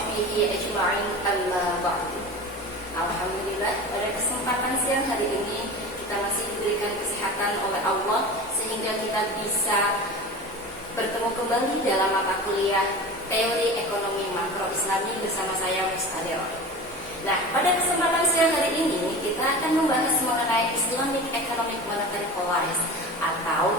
sahbihi ajma'in amma ba'du. Alhamdulillah, pada kesempatan siang hari ini kita masih diberikan kesehatan oleh Allah sehingga kita bisa bertemu kembali dalam mata kuliah Teori Ekonomi Makro Islami bersama saya Mustadil. Nah, pada kesempatan siang hari ini kita akan membahas mengenai Islamic Economic Monetary Policy atau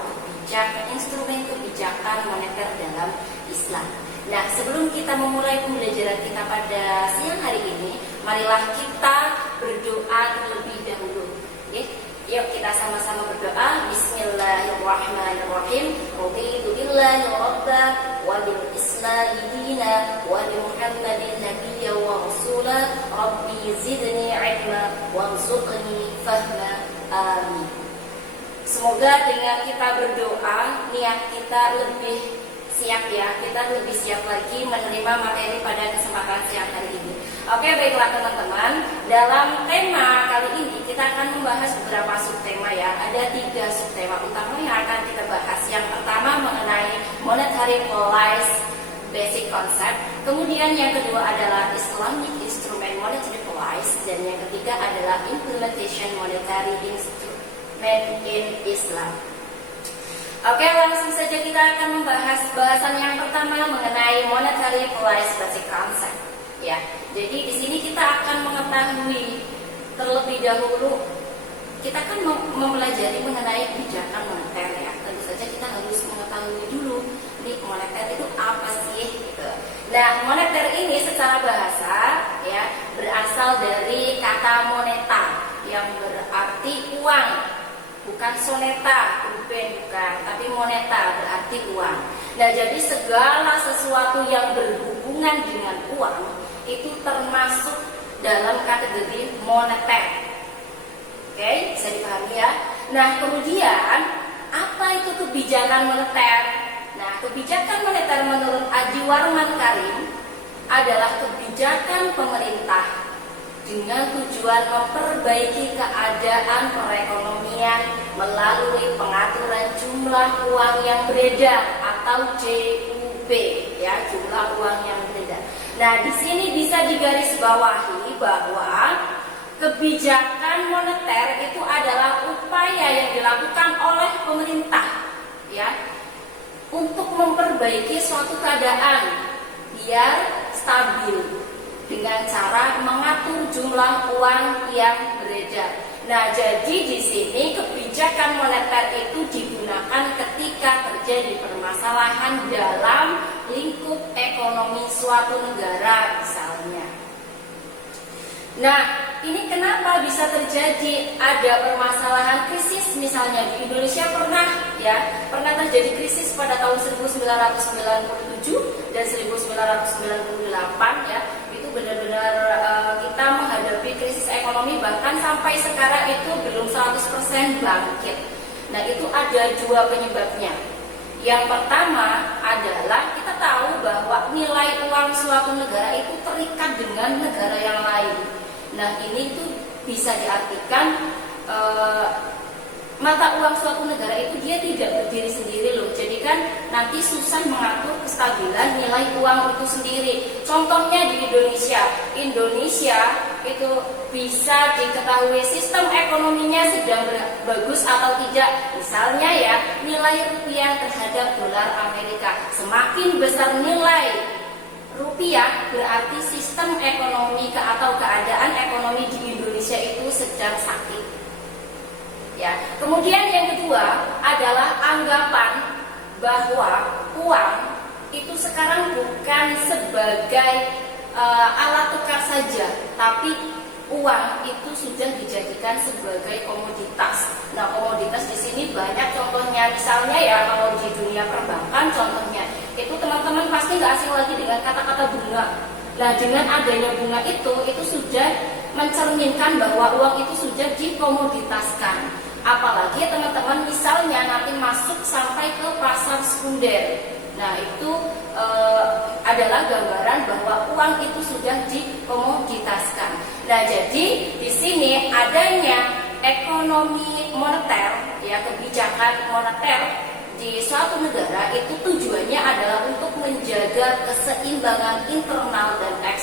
instrumen kebijakan moneter dalam Islam. Nah, sebelum kita memulai pembelajaran kita pada siang hari ini, marilah kita berdoa terlebih dahulu. Oke? Yuk kita sama-sama berdoa. Bismillahirrahmanirrahim. Raditu billahi rabba wa bil islami dina wa bi Muhammadin nabiyya wa rasula. Rabbi zidni ilma warzuqni fahma. Amin. Semoga dengan kita berdoa, niat kita lebih siap ya, kita lebih siap lagi menerima materi pada kesempatan siang hari ini. Oke, baiklah teman-teman, dalam tema kali ini kita akan membahas beberapa subtema ya. Ada 3 subtema utama yang akan kita bahas. Yang pertama mengenai monetary policy basic concept, kemudian yang kedua adalah Islamic instrument monetary policy, dan yang ketiga adalah implementation monetary instrument in Islam. Oke, langsung saja kita akan membahas bahasan yang pertama mengenai monetary policy basic concept. Ya, jadi di sini kita akan mengetahui terlebih dahulu, kita akan mempelajari mengenai kebijakan moneter ya. Tentu saja kita harus mengetahui dulu nih moneter itu apa sih gitu. Nah, moneter ini secara bahasa ya berasal dari kata moneta yang berarti uang. Bukan soneta, bukan, tapi moneta berarti uang. Nah, jadi segala sesuatu yang berhubungan dengan uang itu termasuk dalam kategori moneter. Oke, bisa dipahami ya. Nah, kemudian apa itu kebijakan moneter? Nah, kebijakan moneter menurut Aji Warman Karim adalah kebijakan pemerintah dengan tujuan memperbaiki keadaan perekonomian melalui pengaturan jumlah uang yang beredar atau JUB ya, jumlah uang yang beredar. Nah, di sini bisa digarisbawahi bahwa kebijakan moneter itu adalah upaya yang dilakukan oleh pemerintah ya untuk memperbaiki suatu keadaan biar stabil dengan cara mengatur jumlah uang yang beredar. Nah, jadi di sini kebijakan moneter itu digunakan ketika terjadi permasalahan dalam lingkup ekonomi suatu negara misalnya. Nah, ini kenapa bisa terjadi ada permasalahan krisis misalnya di Indonesia pernah terjadi krisis pada tahun 1997 dan 1998 ya. Benar-benar kita menghadapi krisis ekonomi, bahkan sampai sekarang itu belum 100% bangkit. Nah, itu ada 2 penyebabnya. Yang pertama adalah kita tahu bahwa nilai uang suatu negara itu terikat dengan negara yang lain. Nah, ini tuh bisa diartikan mata uang suatu negara itu dia tidak berdiri sendiri loh. Jadi kan nanti susah mengatur kestabilan nilai uang itu sendiri. Contohnya di Indonesia itu bisa diketahui sistem ekonominya sedang bagus atau tidak. Misalnya ya, nilai rupiah terhadap dolar Amerika. Semakin besar nilai rupiah berarti sistem ekonomi atau keadaan ekonomi di Indonesia itu sedang sakit. Ya. Kemudian yang kedua adalah anggapan bahwa uang itu sekarang bukan sebagai alat tukar saja, tapi uang itu sudah dijadikan sebagai komoditas. Nah, komoditas di sini banyak contohnya, misalnya ya kalau di dunia perbankan contohnya itu teman-teman pasti nggak asing lagi dengan kata-kata bunga. Nah, dengan adanya bunga itu sudah mencerminkan bahwa uang itu sudah dikomoditaskan. Apalagi teman-teman misalnya nanti masuk sampai ke pasar sekunder. Nah, itu adalah gambaran bahwa uang itu sudah dikomoditaskan. Nah, jadi di sini adanya ekonomi moneter, ya kebijakan moneter di suatu negara itu tujuannya adalah untuk menjaga keseimbangan internal dan eksternal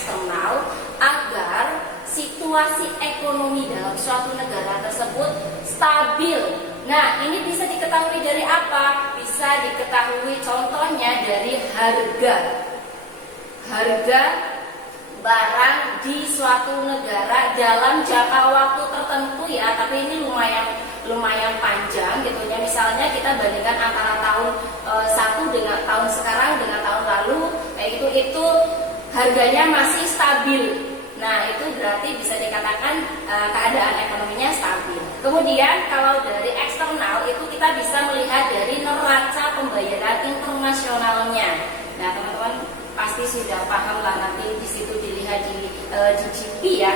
situasi ekonomi dalam suatu negara tersebut stabil. Nah, ini bisa diketahui dari apa? Bisa diketahui contohnya dari harga. Harga barang di suatu negara dalam jangka waktu tertentu ya, tapi ini lumayan panjang gitu ya. Misalnya kita bandingkan antara tahun 1 dengan tahun sekarang dengan tahun lalu, kayak gitu, itu harganya masih stabil. Nah, itu berarti bisa dikatakan keadaan ekonominya stabil. Kemudian kalau dari eksternal itu kita bisa melihat dari neraca pembayaran internasionalnya. Nah, teman-teman pasti sudah paham lah, nanti di situ dilihat di GDP ya.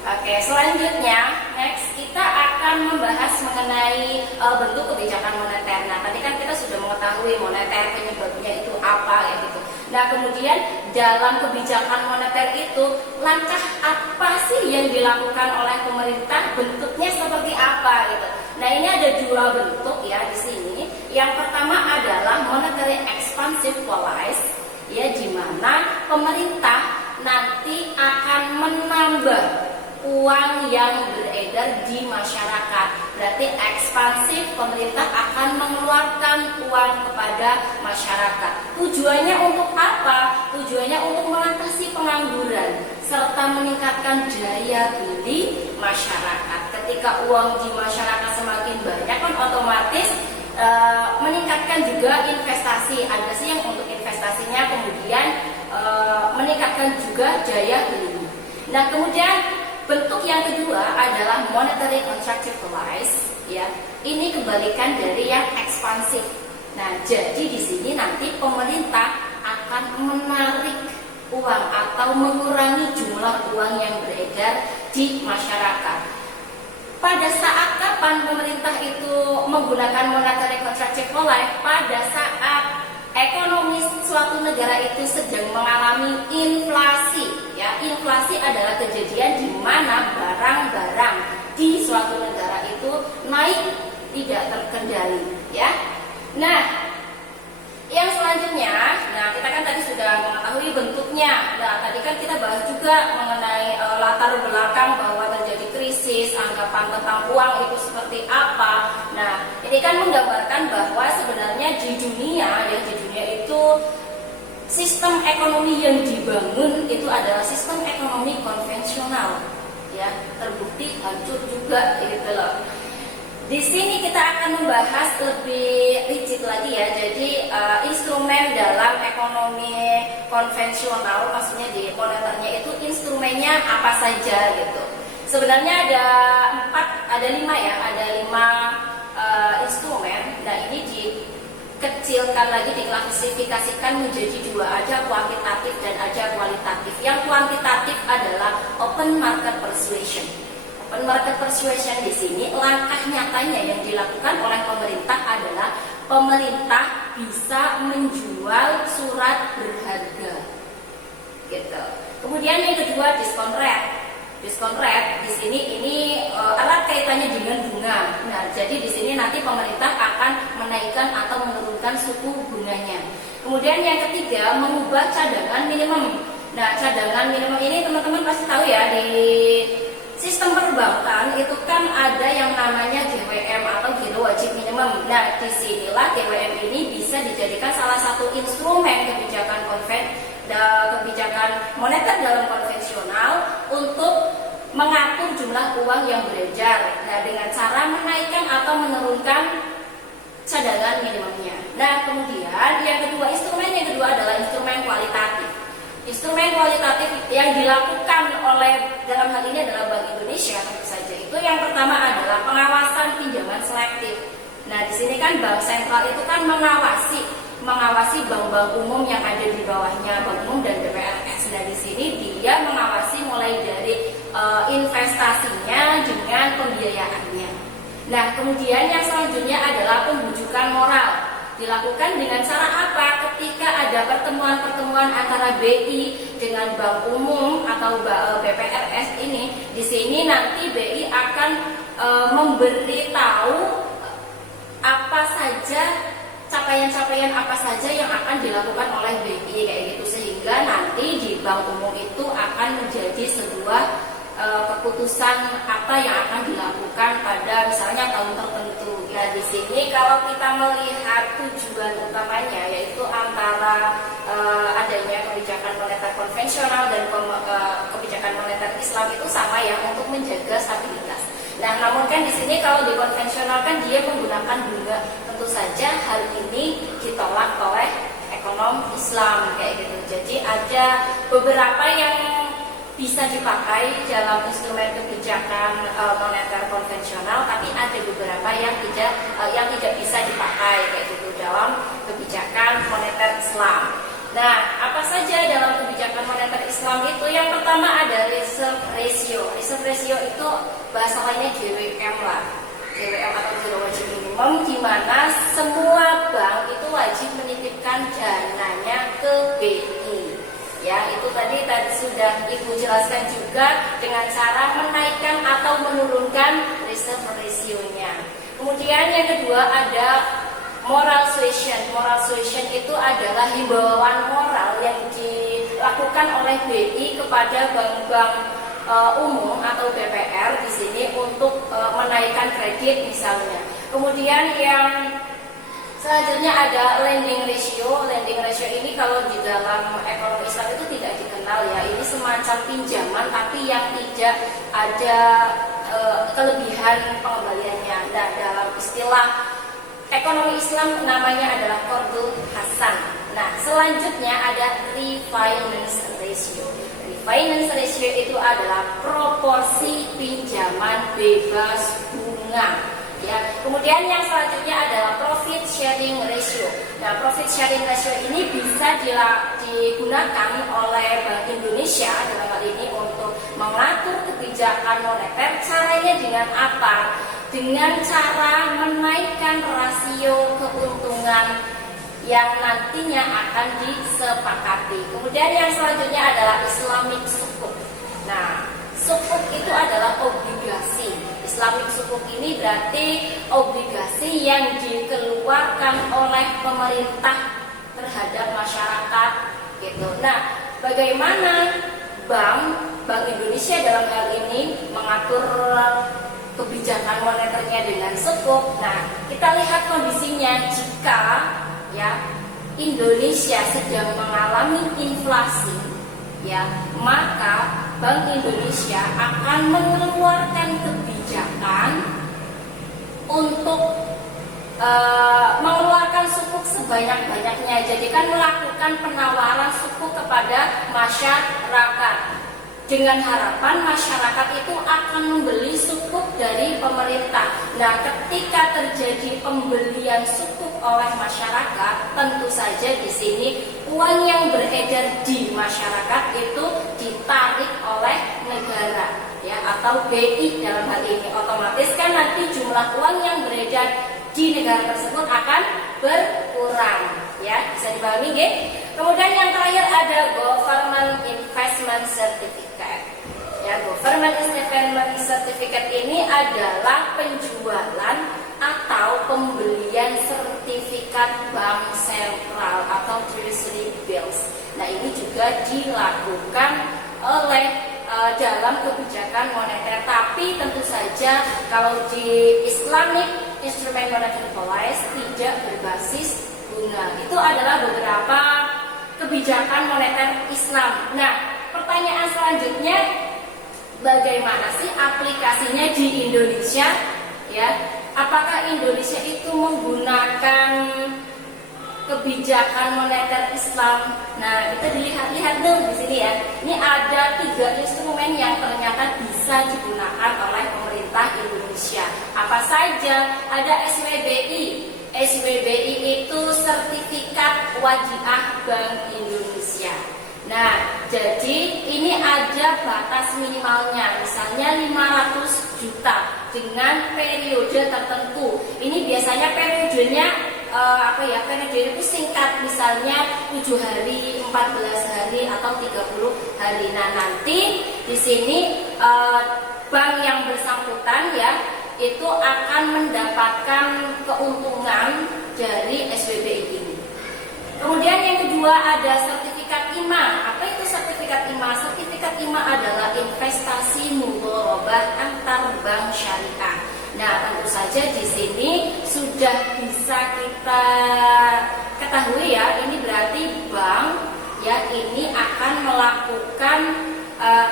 Oke, selanjutnya next kita akan membahas mengenai bentuk kebijakan moneter. Nah, tadi kan kita sudah mengetahui moneter penyebabnya itu apa ya gitu. Nah, kemudian dalam kebijakan moneter itu langkah apa sih yang dilakukan oleh pemerintah, bentuknya seperti apa gitu. Nah, ini ada dua bentuk ya di sini. Yang pertama adalah monetary expansive policy, ya, di mana pemerintah nanti akan menambah uang yang beredar di masyarakat. Berarti ekspansif, pemerintah akan mengeluarkan uang kepada masyarakat. Tujuannya untuk apa? Tujuannya untuk mengatasi pengangguran serta meningkatkan daya beli masyarakat. Ketika uang di masyarakat semakin banyak kan otomatis meningkatkan juga investasi. Ada sih yang untuk investasinya, kemudian meningkatkan juga daya beli. Nah, kemudian bentuk yang kedua adalah monetary contractive policy, ya. Ini kebalikan dari yang ekspansif. Nah, jadi di sini nanti pemerintah akan menarik uang atau mengurangi jumlah uang yang beredar di masyarakat. Pada saat kapan pemerintah itu menggunakan monetary contractive policy? Pada saat ekonomi suatu negara itu sedang mengalami inflasi, ya. Inflasi adalah kejadian di mana barang-barang di suatu negara itu naik tidak terkendali, ya. Nah, yang selanjutnya, nah kita kan tadi sudah mengetahui bentuknya. Nah, tadi kan kita bahas juga mengenai latar belakang bahwa terjadi krisis, anggapan tentang uang itu seperti apa. Nah, ini kan menggambarkan bahwa sebenarnya di dunia itu sistem ekonomi yang dibangun itu adalah sistem ekonomi konvensional, ya, terbukti hancur juga gitu loh. Di sini kita akan membahas lebih rigid lagi ya. Jadi instrumen dalam ekonomi konvensional, maksudnya di moneternya itu instrumennya apa saja gitu. Sebenarnya ada lima ya, ada 5 instrumen. Nah, ini dikecilkan lagi, diklasifikasikan menjadi 2, ada kuantitatif dan ada kualitatif. Yang kuantitatif adalah open market persuasion. Open market persuasion di sini langkah nyatanya yang dilakukan oleh pemerintah adalah pemerintah bisa menjual surat berharga, gitu. Kemudian yang kedua diskon rate. Diskon rate di sini ini erat kaitannya dengan bunga. Nah, jadi di sini nanti pemerintah akan menaikkan atau menurunkan suku bunganya. Kemudian yang ketiga mengubah cadangan minimum. Nah, cadangan minimum ini teman-teman pasti tahu ya, di sistem perbankan itu kan ada yang namanya GWM atau giro wajib minimum. Nah, disinilah GWM ini bisa dijadikan salah satu instrumen kebijakan moneter dalam konvensional untuk mengatur jumlah uang yang beredar. Nah, dengan cara menaikkan atau menurunkan cadangan minimumnya. Nah, kemudian instrumen yang kedua adalah instrumen kualitatif. Instrumen kualitatif yang dilakukan oleh, dalam hal ini adalah Bank Indonesia tentu saja. Itu yang pertama adalah pengawasan pinjaman selektif. Nah, di sini kan Bank Sentral itu kan mengawasi bank-bank umum yang ada di bawahnya, Bank Umum dan BPRS. Nah, di sini dia mengawasi mulai dari investasinya dengan pembiayaannya. Nah, kemudian yang selanjutnya adalah pembujukan moral. Dilakukan dengan cara apa? Ketika ada pertemuan-pertemuan antara BI dengan Bank Umum atau BPRS ini, di sini nanti BI akan memberitahu apa saja capaian-capaian apa saja yang akan dilakukan oleh BI kayak gitu, sehingga nanti di Bank Umum itu akan menjadi sebuah keputusan apa yang akan dilakukan pada misalnya tahun tertentu. Nah, di sini kalau kita melihat tujuan utamanya yaitu antara adanya kebijakan moneter konvensional dan kebijakan moneter Islam itu sama ya, untuk menjaga stabilitas. Nah, namun kan di sini kalau di konvensional kan dia menggunakan bunga. Tentu saja hal ini ditolak oleh ekonom Islam kayak gitu. Jadi ada beberapa yang bisa dipakai dalam instrumen kebijakan moneter konvensional, tapi ada beberapa yang tidak bisa dipakai kayak gitu dalam kebijakan moneter Islam. Nah, apa saja dalam kebijakan moneter Islam itu? Yang pertama ada reserve ratio. Reserve ratio itu bahasa lainnya GWM lah. GWM atau zero wajib minimum, di mana semua bank itu wajib menitipkan dananya ke BI. Ya, itu tadi sudah Ibu jelaskan juga dengan cara menaikkan atau menurunkan reserve ratio-nya. Kemudian yang kedua ada moral suasion. Moral suasion itu adalah himbauan moral yang dilakukan oleh BI kepada bank-bank umum atau BPR di sini untuk menaikkan kredit misalnya. Kemudian yang selanjutnya ada lending ratio. Lending ratio ini kalau di dalam ekonomi Islam itu tidak dikenal ya. Ini semacam pinjaman tapi yang tidak ada kelebihan pengembaliannya. Nah, dalam istilah ekonomi Islam namanya adalah qardul hasan. Nah, selanjutnya ada refinance ratio. Refinance ratio itu adalah proporsi pinjaman bebas bunga. Ya, kemudian yang selanjutnya adalah profit sharing ratio. Nah, profit sharing ratio ini bisa digunakan oleh Bank Indonesia dalam hal ini untuk mengatur kebijakan moneter. Caranya dengan apa? Dengan cara menaikkan rasio keuntungan yang nantinya akan disepakati. Kemudian yang selanjutnya adalah Islamic sukuk. Nah, sukuk itu adalah obligasi. Islamic sukuk ini berarti obligasi yang dikeluarkan oleh pemerintah terhadap masyarakat gitu. Nah, bagaimana Bank Indonesia dalam hal ini mengatur kebijakan moneternya dengan sukuk? Nah, kita lihat kondisinya jika ya Indonesia sedang mengalami inflasi ya, maka Bank Indonesia akan mengeluarkan kebijakan untuk mengeluarkan sukuk sebanyak-banyaknya. Jadi kan melakukan penawaran sukuk kepada masyarakat dengan harapan masyarakat itu akan membeli sukuk dari pemerintah. Nah, ketika terjadi pembelian sukuk oleh masyarakat, tentu saja di sini uang yang beredar di masyarakat itu ditarik oleh negara ya, atau BI dalam hal ini. Otomatis kan nanti jumlah uang yang beredar di negara tersebut akan berkurang ya, bisa dipahami nggih? Kemudian yang terakhir ada government investment certificate. Ya, government investment certificate ini adalah penjualan atau pembelian sertifikat bank sentral atau treasury bills. Nah, ini juga dilakukan oleh dalam kebijakan moneter, tapi tentu saja kalau di Islamic instrument monetary policy tidak berbasis bunga. Itu adalah beberapa kebijakan moneter Islam. Nah, pertanyaan selanjutnya, bagaimana sih aplikasinya di Indonesia? Ya, apakah Indonesia itu menggunakan kebijakan moneter Islam? Nah, kita dilihat dong di sini ya. Ini ada 3 instrumen yang ternyata bisa digunakan oleh pemerintah Indonesia. Apa saja? Ada SWBI. SWBI itu sertifikat wadiah Bank Indonesia. Nah, jadi ini ada batas minimalnya, misalnya 500 juta dengan periode tertentu. Ini biasanya periodenya periode itu singkat, misalnya 7 hari, 14 hari atau 30 hari. Nah, nanti di sini bank yang bersangkutan ya itu akan mendapatkan keuntungan dari SWBI ini. Kemudian yang kedua ada sertifikat IMA. Apa itu sertifikat IMA? Sertifikat IMA adalah investasi mudharabah antar bank syariah. Nah, tentu saja di sini sudah bisa kita ketahui ya, ini berarti bank ya ini akan melakukan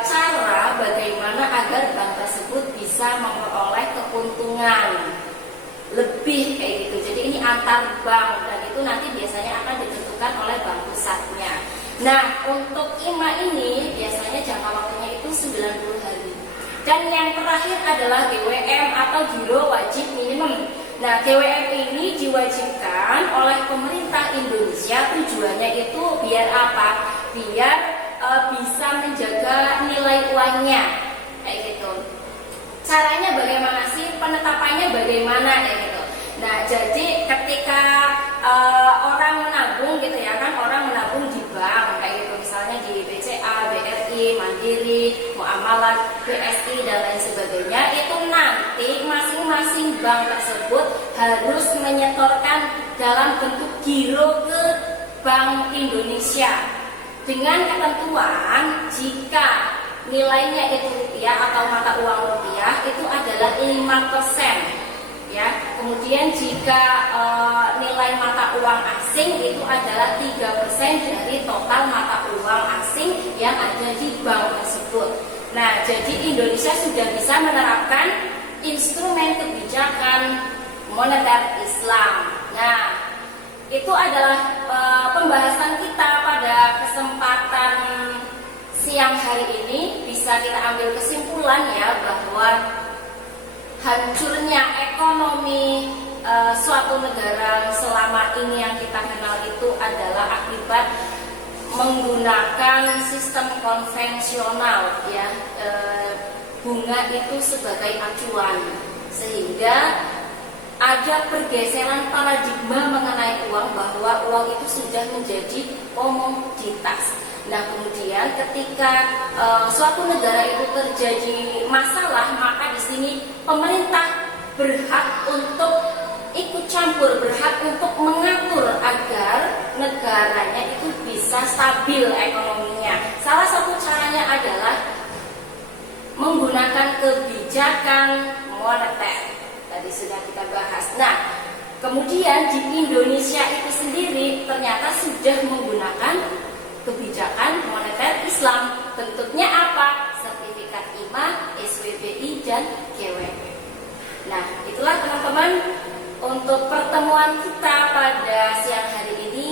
cara bagaimana agar bank tersebut bisa memperoleh keuntungan lebih kayak gitu. Jadi ini antar bank dan itu nanti biasanya akan ditentukan oleh bank pusatnya. Nah, untuk IMA ini biasanya jangka waktunya itu 90 hari. Dan yang terakhir adalah GWM atau giro wajib minimum. Nah, GWM ini diwajibkan oleh pemerintah Indonesia, tujuannya itu biar apa? Biar bisa menjaga nilai uangnya kayak gitu. Caranya bagaimana sih? Penetapannya bagaimana kayak gitu. Nah, jadi ketika orang menabung gitu ya kan, orang menabung di bank kayak gitu, misalnya di BCA, BRI, Mandiri, Muamalat, BSI dan lain sebagainya, itu nanti masing-masing bank tersebut harus menyetorkan dalam bentuk giro ke Bank Indonesia dengan ketentuan jika nilainya itu rupiah atau mata uang rupiah itu adalah 5%. Ya, kemudian jika nilai mata uang asing itu adalah 3% dari total mata uang asing yang ada di bank tersebut. Nah, jadi Indonesia sudah bisa menerapkan instrumen kebijakan moneter Islam. Nah, itu adalah pembahasan kita pada kesempatan siang hari ini. Bisa kita ambil kesimpulan ya bahwa hancurnya ekonomi suatu negara selama ini yang kita kenal itu adalah akibat menggunakan sistem konvensional ya, bunga itu sebagai acuan, sehingga ada pergeseran paradigma mengenai uang bahwa uang itu sudah menjadi komoditas. Nah, kemudian ketika suatu negara itu terjadi masalah, maka di sini pemerintah berhak untuk ikut campur, berhak untuk mengatur agar negaranya itu bisa stabil ekonominya. Salah satu caranya adalah menggunakan kebijakan moneter. Tadi sudah kita bahas. Nah, kemudian di Indonesia itu sendiri ternyata sudah menggunakan kebijakan moneter Islam. Bentuknya apa? Sertifikat IMA, SWBI, dan GWM. Nah, itulah teman-teman untuk pertemuan kita pada siang hari ini.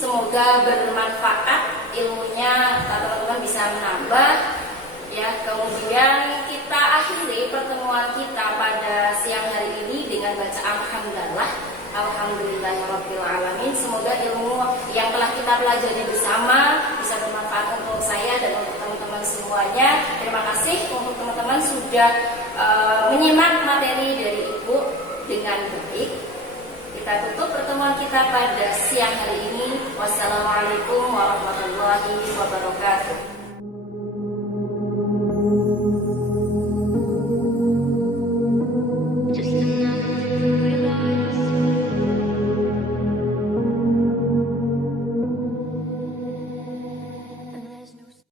Semoga bermanfaat ilmunya, teman-teman bisa menambah ya. Kemudian kita akhiri pertemuan kita pada siang hari ini dengan bacaan alhamdulillah. Alhamdulillahirabbil alamin. Semoga ilmu yang telah kita pelajari bersama bisa bermanfaat untuk saya dan untuk teman-teman semuanya. Terima kasih untuk teman-teman sudah menyimak materi dari Ibu dengan baik. Kita tutup pertemuan kita pada siang hari ini. Wassalamualaikum warahmatullahi wabarakatuh.